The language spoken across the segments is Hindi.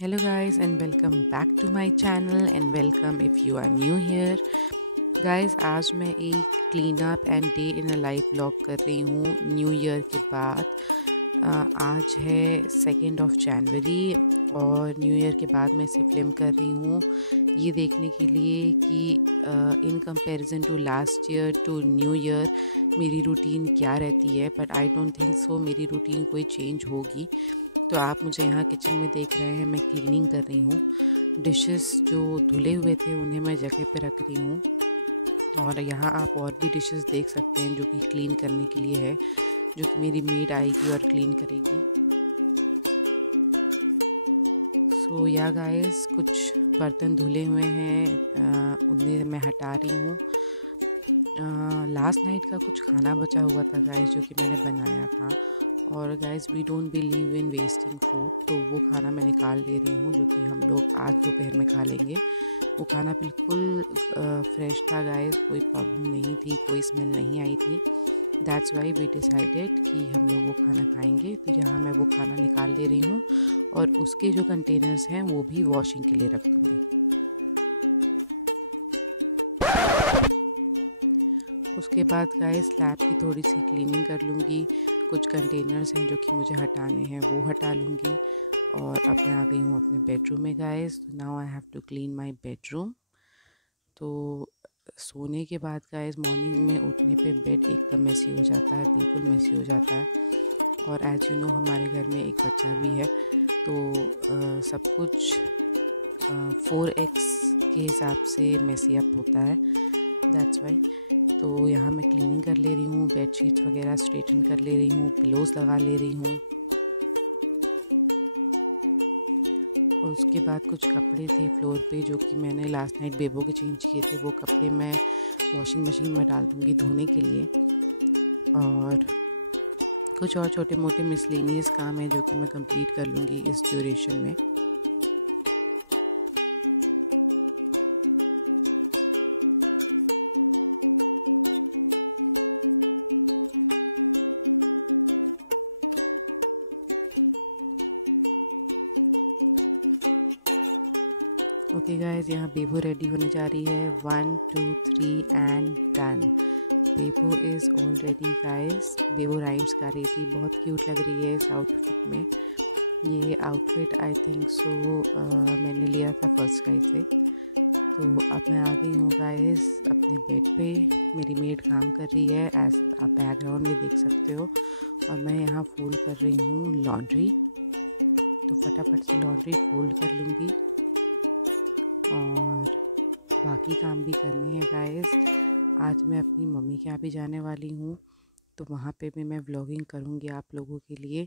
Hello guys and welcome back to my channel and welcome if you are new here. Guys, आज मैं एक clean up and day in a life vlog कर रही हूँ न्यू ईयर के बाद। आज है 2 जनवरी और न्यू ईयर के बाद मैं इसे फिल्म कर रही हूँ ये देखने के लिए कि in comparison to last year to new year मेरी रूटीन क्या रहती है। But I don't think so मेरी रूटीन कोई चेंज होगी। तो आप मुझे यहाँ किचन में देख रहे हैं, मैं क्लीनिंग कर रही हूँ। डिशेस जो धुले हुए थे उन्हें मैं जगह पे रख रही हूँ और यहाँ आप और भी डिशेस देख सकते हैं जो कि क्लीन करने के लिए है, जो कि मेरी मेड आएगी और क्लीन करेगी। सो या गाइस, कुछ बर्तन धुले हुए हैं, उन्हें मैं हटा रही हूँ। लास्ट नाइट का कुछ खाना बचा हुआ था गाइस जो कि मैंने बनाया था। और guys, we don't believe in wasting food, तो वो खाना मैं निकाल दे रही हूँ जो कि हम लोग आज दोपहर में खा लेंगे। वो खाना बिल्कुल फ्रेश था गाइस, कोई प्रॉब्लम नहीं थी, कोई स्मेल नहीं आई थी। दैट्स वाई वी डिसाइडेड कि हम लोग वो खाना खाएंगे। तो यहाँ मैं वो खाना निकाल दे रही हूँ और उसके जो कंटेनर्स हैं वो भी वॉशिंग के लिए रख दूँगी। उसके बाद गाइस स्लैब की थोड़ी सी क्लीनिंग कर लूँगी। कुछ कंटेनर्स हैं जो कि मुझे हटाने हैं, वो हटा लूँगी। और अब मैं आ गई हूँ अपने बेडरूम में guys. Now I have to clean my bedroom. तो सोने के बाद गाइस मॉर्निंग में उठने पे बेड एकदम मेसी हो जाता है, बिल्कुल मेसी हो जाता है। और एज यू नो हमारे घर में एक बच्चा भी है, तो सब कुछ 4x के हिसाब से मेसी अप होता है। That's why. तो यहाँ मैं क्लीनिंग कर ले रही हूँ, बेडशीट्स वगैरह स्ट्रेटन कर ले रही हूँ, पिलोज़ लगा ले रही हूँ। और उसके बाद कुछ कपड़े थे फ्लोर पे जो कि मैंने लास्ट नाइट बेबो के चेंज किए थे, वो कपड़े मैं वॉशिंग मशीन में डाल दूँगी धोने के लिए। और कुछ और छोटे मोटे मिसलेनियस काम है जो कि मैं कंप्लीट कर लूँगी इस ड्यूरेशन में। ओके गाइस, यहाँ बेबो रेडी होने जा रही है। 1 2 3 and done. Bebo is all ready guys. Bebo rhymes गा रही थी, बहुत क्यूट लग रही है इस आउटफिट में। ये आउटफिट आई थिंक सो मैंने लिया था फर्स्ट क्राई से। तो अब मैं आ गई हूँ गाइस अपने बेड पे। मेरी मेड काम कर रही है, एज आप बैकग्राउंड में देख सकते हो। और मैं यहाँ फोल्ड कर रही हूँ लॉन्ड्री। तो फटाफट से लॉन्ड्री फोल्ड कर लूँगी और बाकी काम भी करने हैं गाइस। आज मैं अपनी मम्मी के यहाँ भी जाने वाली हूँ, तो वहाँ पे भी मैं व्लॉगिंग करूँगी आप लोगों के लिए।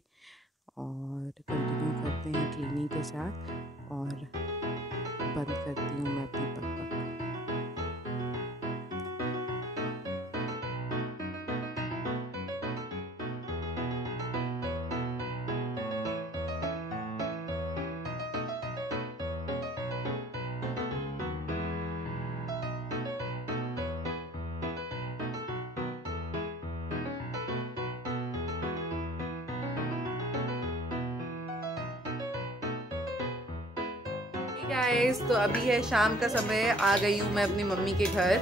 और कंटिन्यू करते हैं क्लीनिंग के साथ और बंद करती हूँ मैं अपनी पकपक। गाइस, तो अभी है शाम का समय। आ गई हूँ मैं अपनी मम्मी के घर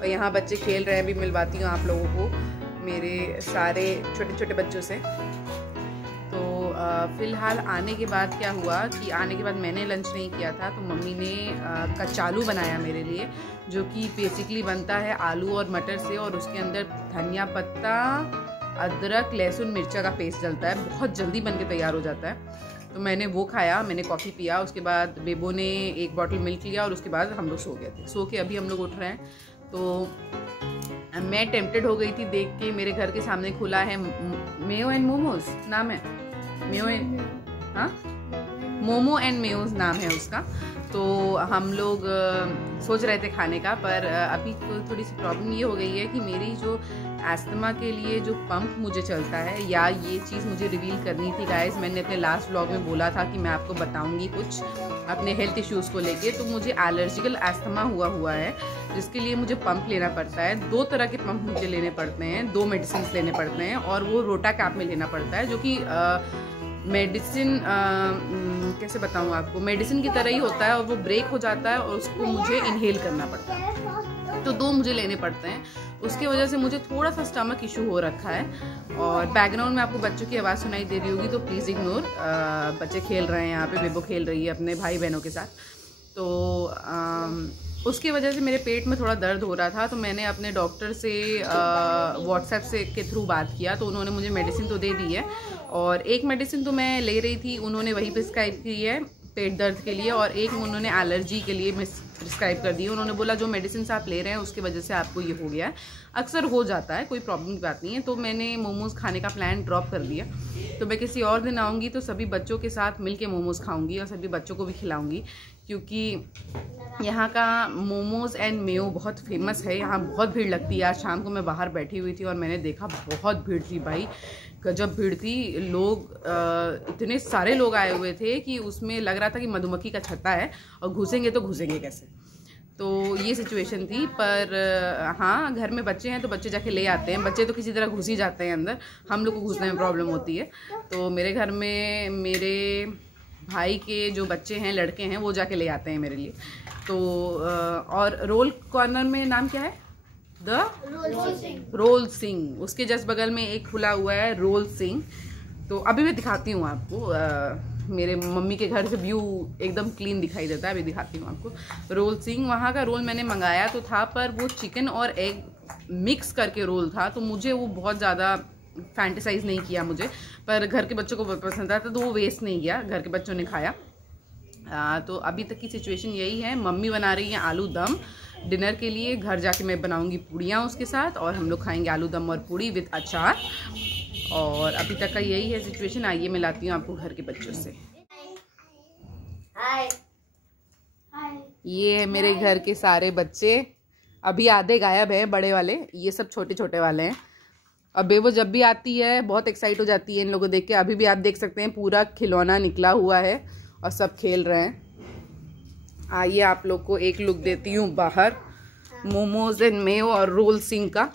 और यहाँ बच्चे खेल रहे हैं। अभी मिलवाती हूँ आप लोगों को मेरे सारे छोटे छोटे बच्चों से। तो फ़िलहाल आने के बाद क्या हुआ कि आने के बाद मैंने लंच नहीं किया था, तो मम्मी ने कचालू बनाया मेरे लिए, जो कि बेसिकली बनता है आलू और मटर से, और उसके अंदर धनिया पत्ता, अदरक, लहसुन, मिर्चा का पेस्ट डलता है। बहुत जल्दी बन के तैयार हो जाता है। तो मैंने वो खाया, मैंने कॉफ़ी पिया। उसके बाद बेबो ने 1 बॉटल मिल्क लिया और उसके बाद हम लोग सो गए थे। सो के अभी हम लोग उठ रहे हैं। तो मैं टेम्प्टेड हो गई थी देख के, मेरे घर के सामने खुला है मेयो एंड मोमोज नाम है, मेयो एंड मोमो एंड मेयोज नाम है उसका। तो हम लोग सोच रहे थे खाने का, पर अभी थोड़ी सी प्रॉब्लम ये हो गई है कि मेरी जो एस्थमा के लिए जो पंप मुझे चलता है, या ये चीज़ मुझे रिवील करनी थी गाइस। मैंने अपने लास्ट व्लॉग में बोला था कि मैं आपको बताऊंगी कुछ अपने हेल्थ इश्यूज़ को लेके। तो मुझे एलर्जिकल एस्थमा हुआ है, जिसके लिए मुझे पंप लेना पड़ता है। 2 तरह के पंप मुझे लेने पड़ते हैं, 2 मेडिसिन लेने पड़ते हैं, और वो रोटा कैप में लेना पड़ता है, जो कि मेडिसिन कैसे बताऊँ आपको, मेडिसिन की तरह ही होता है और वो ब्रेक हो जाता है और उसको मुझे इनहेल करना पड़ता है, तो 2 मुझे लेने पड़ते हैं। उसकी वजह से मुझे थोड़ा सा स्टमक इशू हो रखा है। और बैकग्राउंड में आपको बच्चों की आवाज़ सुनाई दे रही होगी तो प्लीज़ इग्नोर, बच्चे खेल रहे हैं यहाँ पे, बेबो खेल रही है अपने भाई बहनों के साथ। तो उसकी वजह से मेरे पेट में थोड़ा दर्द हो रहा था, तो मैंने अपने डॉक्टर से व्हाट्सएप से के थ्रू बात किया, तो उन्होंने मुझे मेडिसिन तो दे दी है और एक मेडिसिन तो मैं ले रही थी, उन्होंने वही प्रिस्क्राइब की है पेट दर्द के लिए, और एक उन्होंने एलर्जी के लिए प्रिस्क्राइब कर दी है। उन्होंने बोला जो मेडिसिन आप ले रहे हैं उसकी वजह से आपको ये हो गया है, अक्सर हो जाता है, कोई प्रॉब्लम की बात नहीं है। तो मैंने मोमोज़ खाने का प्लान ड्रॉप कर दिया, तो मैं किसी और दिन आऊँगी तो सभी बच्चों के साथ मिल के मोमोज़ खाऊँगी और सभी बच्चों को भी खिलाऊँगी, क्योंकि यहाँ का मोमोज़ एंड मेयो बहुत फेमस है। यहाँ बहुत भीड़ लगती है। आज शाम को मैं बाहर बैठी हुई थी और मैंने देखा बहुत भीड़ थी भाई, गजब भीड़ थी। लोग इतने सारे लोग आए हुए थे कि उसमें लग रहा था कि मधुमक्खी का छत्ता है और घुसेंगे तो घुसेंगे कैसे, तो ये सिचुएशन थी। पर हाँ, घर में बच्चे हैं तो बच्चे जाके ले आते हैं, बच्चे तो किसी तरह घुस ही जाते हैं अंदर, हम लोग को घुसने में प्रॉब्लम होती है। तो मेरे घर में मेरे भाई के जो बच्चे हैं, लड़के हैं, वो जाके ले आते हैं मेरे लिए। तो और रोल कॉर्नर में नाम क्या है, द रोल सिंह, उसके जस्ट बगल में एक खुला हुआ है रोल सिंह। तो अभी मैं दिखाती हूँ आपको, मेरे मम्मी के घर से व्यू एकदम क्लीन दिखाई देता है, अभी दिखाती हूँ आपको। रोल सिंह, वहाँ का रोल मैंने मंगाया तो था, पर वो चिकन और एग मिक्स करके रोल था, तो मुझे वो बहुत ज़्यादा फैंटेसाइज नहीं किया मुझे, पर घर के बच्चों को बहुत पसंद आया तो वो वेस्ट नहीं गया, घर के बच्चों ने खाया। तो अभी तक की सिचुएशन यही है। मम्मी बना रही हैं आलू दम डिनर के लिए, घर जाके मैं बनाऊंगी पूड़ियाँ उसके साथ और हम लोग खाएंगे आलू दम और पूड़ी विद अचार। और अभी तक का यही है सिचुएशन। आइए मिलाती हूँ आपको घर के बच्चों से। ये है मेरे घर के सारे बच्चे, अभी आधे गायब हैं, बड़े वाले, ये सब छोटे छोटे वाले हैं। अब बेबो जब भी आती है बहुत एक्साइट हो जाती है इन लोगों को देख के। अभी भी आप देख सकते हैं पूरा खिलौना निकला हुआ है और सब खेल रहे हैं। आइए आप लोग को एक लुक देती हूँ बाहर, मोमोज एंड मेयो और रोल सिंह का,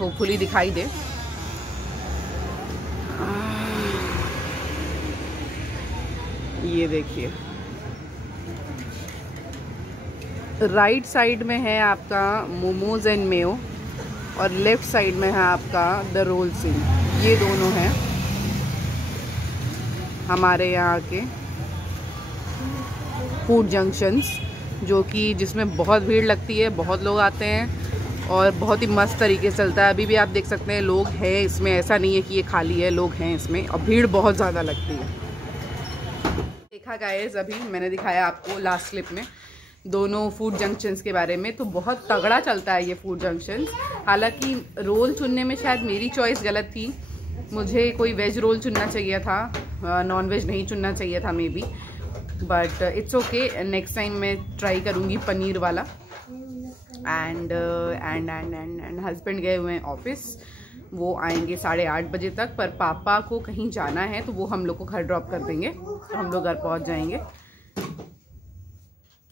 होपफुली दिखाई दे। ये देखिए, राइट साइड में है आपका मोमोज एंड मेयो और लेफ्ट साइड में है आपका द रोल सिंह। ये दोनों हैं हमारे यहाँ के फूड जंक्शंस, जो कि जिसमें बहुत भीड़ लगती है, बहुत लोग आते हैं और बहुत ही मस्त तरीके से चलता है। अभी भी आप देख सकते हैं लोग हैं इसमें, ऐसा नहीं है कि ये खाली है, लोग हैं इसमें और भीड़ बहुत ज़्यादा लगती है। देखा गाइस, अभी मैंने दिखाया आपको लास्ट क्लिप में दोनों फूड जंक्शंस के बारे में, तो बहुत तगड़ा चलता है ये फूड जंक्शंस। हालांकि रोल चुनने में शायद मेरी चॉइस गलत थी, मुझे कोई वेज रोल चुनना चाहिए था, नॉन वेज नहीं चुनना चाहिए था may be, but it's okay. Next time मैं ट्राई करूँगी पनीर वाला। एंड हस्बैंड गए हुए हैं ऑफिस, वो आएंगे 8:30 बजे तक, पर पापा को कहीं जाना है तो वो हम लोग को घर ड्रॉप कर देंगे, तो हम लोग घर पहुँच जाएंगे।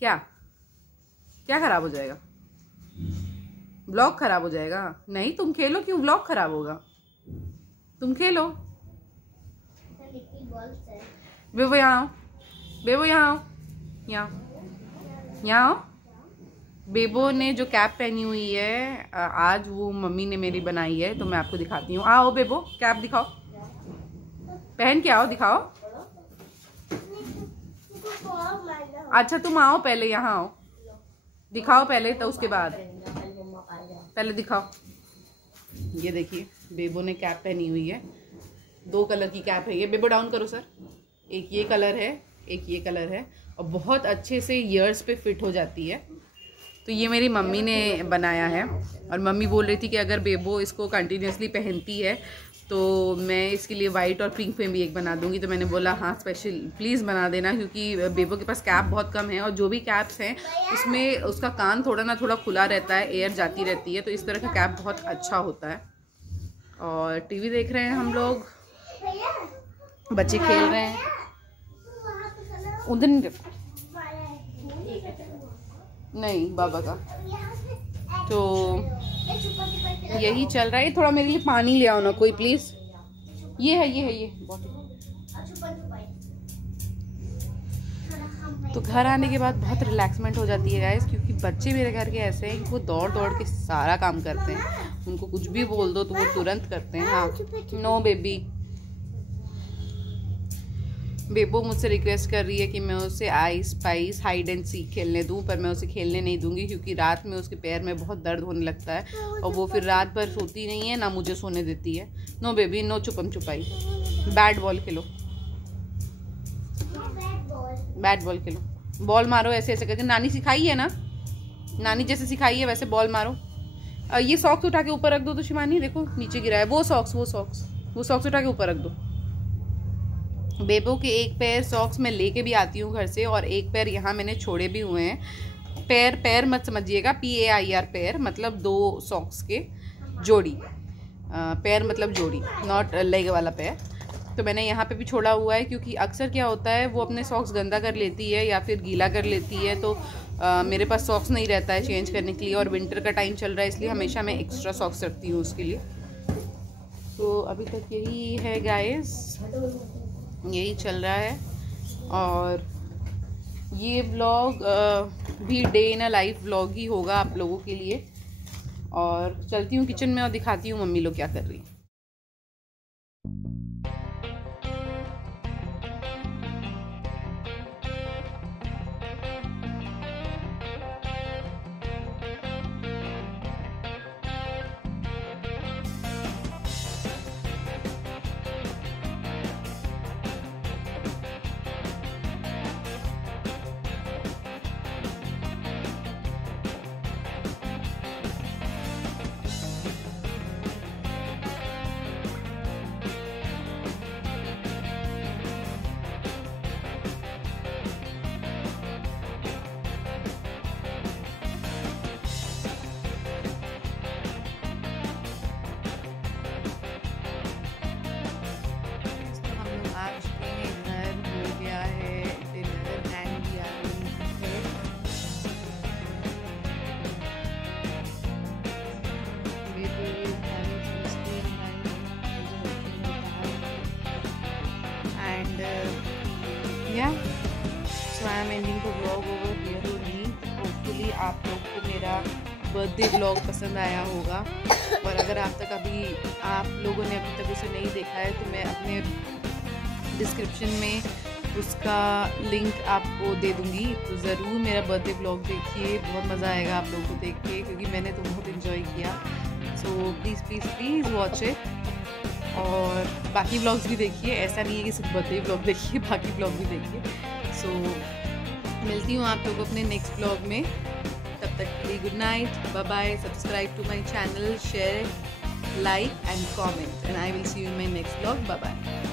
क्या खराब हो जाएगा? ब्लॉग खराब हो जाएगा? नहीं, तुम खेलो, क्यों ब्लॉग खराब होगा? तुम खेलो। बेबो यहाँ आओ, बेबो यहाँ आओ, यहाँ आओ। बेबो ने जो कैप पहनी हुई है आज, वो मम्मी ने मेरी बनाई है, तो मैं आपको दिखाती हूँ। आओ बेबो, कैप दिखाओ, पहन के आओ, दिखाओ। अच्छा तुम आओ पहले, यहाँ आओ, दिखाओ पहले, तो उसके बाद पहले दिखाओ। ये देखिए बेबो ने कैप पहनी हुई है, 2 कलर की कैप है ये। बेबो डाउन करो सर, एक ये कलर है, एक ये कलर है, और बहुत अच्छे से ईयर्स पे फिट हो जाती है। तो ये मेरी मम्मी ने बनाया है, और मम्मी बोल रही थी कि अगर बेबो इसको कंटिन्यूसली पहनती है तो मैं इसके लिए वाइट और पिंक में भी एक बना दूंगी। तो मैंने बोला हाँ स्पेशल प्लीज़ बना देना, क्योंकि बेबो के पास कैप बहुत कम है, और जो भी कैप्स हैं उसमें उसका कान थोड़ा खुला रहता है, एयर जाती रहती है, तो इस तरह का कैप बहुत अच्छा होता है। और टीवी देख रहे हैं हम लोग, बच्चे खेल रहे हैं उधर, नहीं बाबा का। तो यही चल रहा है। थोड़ा मेरे लिए पानी ले आओ ना कोई प्लीज। ये है बॉटल। तो घर आने के बाद बहुत रिलैक्समेंट हो जाती है गाइस, क्योंकि बच्चे मेरे घर के ऐसे हैं कि वो दौड़ दौड़ के सारा काम करते हैं। उनको कुछ भी बोल दो तो वो तुरंत करते हैं। हाँ, नो बेबी। बेबो मुझसे रिक्वेस्ट कर रही है कि मैं उसे ice spice hide and seek खेलने दूं, पर मैं उसे खेलने नहीं दूंगी क्योंकि रात में उसके पैर में बहुत दर्द होने लगता है और वो फिर रात भर सोती नहीं है, ना मुझे सोने देती है। नो बेबी, नो छुपम छुपाई। बैट बॉल खेलो, बैट बॉल खेलो। बॉल मारो ऐसे ऐसे करके, नानी सिखाई है ना, नानी जैसे सिखाई है वैसे बॉल मारो। ये सॉक्स उठा के ऊपर रख दो तो शिवानी, देखो नीचे गिरा है वो सॉक्स उठा के ऊपर रख दो। बेबो के एक पैर सॉक्स मैं लेके भी आती हूँ घर से और एक पैर यहाँ मैंने छोड़े भी हुए हैं। पैर मत समझिएगा, PAIR पैर मतलब 2 सॉक्स के जोड़ी। पैर मतलब जोड़ी, नॉट लेग वाला पैर। तो मैंने यहाँ पे भी छोड़ा हुआ है क्योंकि अक्सर क्या होता है वो अपने सॉक्स गंदा कर लेती है या फिर गीला कर लेती है, तो मेरे पास सॉक्स नहीं रहता है चेंज करने के लिए, और विंटर का टाइम चल रहा है इसलिए हमेशा मैं एक्स्ट्रा सॉक्स रखती हूँ उसके लिए। तो अभी तक यही है गाइस, यही चल रहा है। और ये व्लॉग भी day in a life vlog ही होगा आप लोगों के लिए। और चलती हूँ किचन में और दिखाती हूँ मम्मी लोग क्या कर रही हैं। Yeah, so I am ending the vlog over here only. Hopefully आप लोग को मेरा बर्थडे व्लॉग पसंद आया होगा, और अगर आप लोगों ने अभी तक उसे नहीं देखा है तो मैं अपने डिस्क्रिप्शन में उसका लिंक आपको दे दूँगी, तो ज़रूर मेरा बर्थडे व्लॉग देखिए, बहुत मज़ा आएगा आप लोगों को देख के, क्योंकि मैंने तो बहुत इन्जॉय किया। So please watch it. और बाकी व्लॉग्स भी देखिए, ऐसा नहीं है कि सिर्फ बर्थडे व्लॉग देखिए, बाकी व्लॉग भी देखिए। सो मिलती हूँ आप लोगों को अपने नेक्स्ट व्लॉग में, तब तक के लिए good night, bye bye. Subscribe to my channel, share, like and comment, and I will see you in my next vlog. Bye bye.